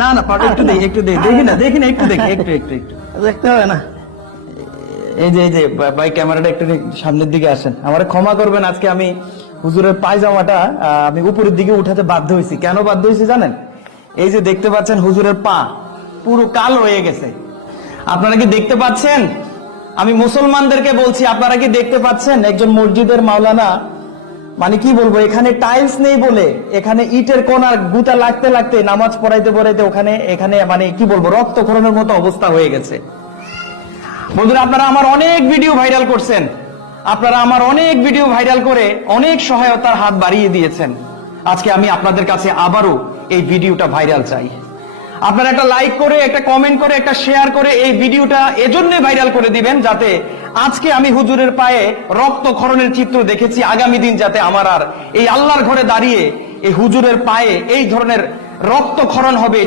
না না পাটা একটু দেখি, একটু দেখি না, দেখি না, একটু দেখি, একটু একটু একটু দেখতে হবে না। এই যে ভাই ক্যামেরাটা একটু সামনের দিকে আসেন। আমারে ক্ষমা করবেন, আজকে আমি হুজুরের পায়জামাটা আমি উপরের দিকে উঠাতে বাধ্য হয়েছি। কেন বাধ্য হয়েছি জানেন? এই যে দেখতে পাচ্ছেন হুজুরের পা পুরো কালো হয়ে গেছে। আপনারা কি দেখতে পাচ্ছেন? আমি মুসলমানদেরকে বলছি, আপনারা কি দেখতে পাচ্ছেন? একজন মসজিদের মাওলানা, মানে কি বলবো, এখানে টাইলস নেই বলে, এখানে ইটের কোনার গুতা লাগতে লাগতে নামাজ পড়াইতে পড়াইতে এখানে মানে কি বলবো, রক্তক্ষরণের মতো অবস্থা হয়ে গেছে। বন্ধুরা, আপনারা আমার অনেক ভিডিও ভাইরাল করছেন, আপনারা আমার অনেক ভিডিও ভাইরাল করে অনেক সহায়তার হাত বাড়িয়ে দিয়েছেন। আজকে আমি আপনাদের কাছে আবারও এই ভিডিওটা ভাইরাল চাই। আপনারা একটা লাইক করে, একটা কমেন্ট করে, একটা শেয়ার করে এই ভিডিওটা এজন্য ভাইরাল করে দিবেন, যাতে আজকে আমি হুজুরের পায়ে রক্তক্ষরণের চিত্র দেখেছি, আগামী দিন যাতে আমার আর এই আল্লাহর ঘরে দাঁড়িয়ে এই হুজুরের পায়ে এই ধরনের রক্তক্ষরণ হবে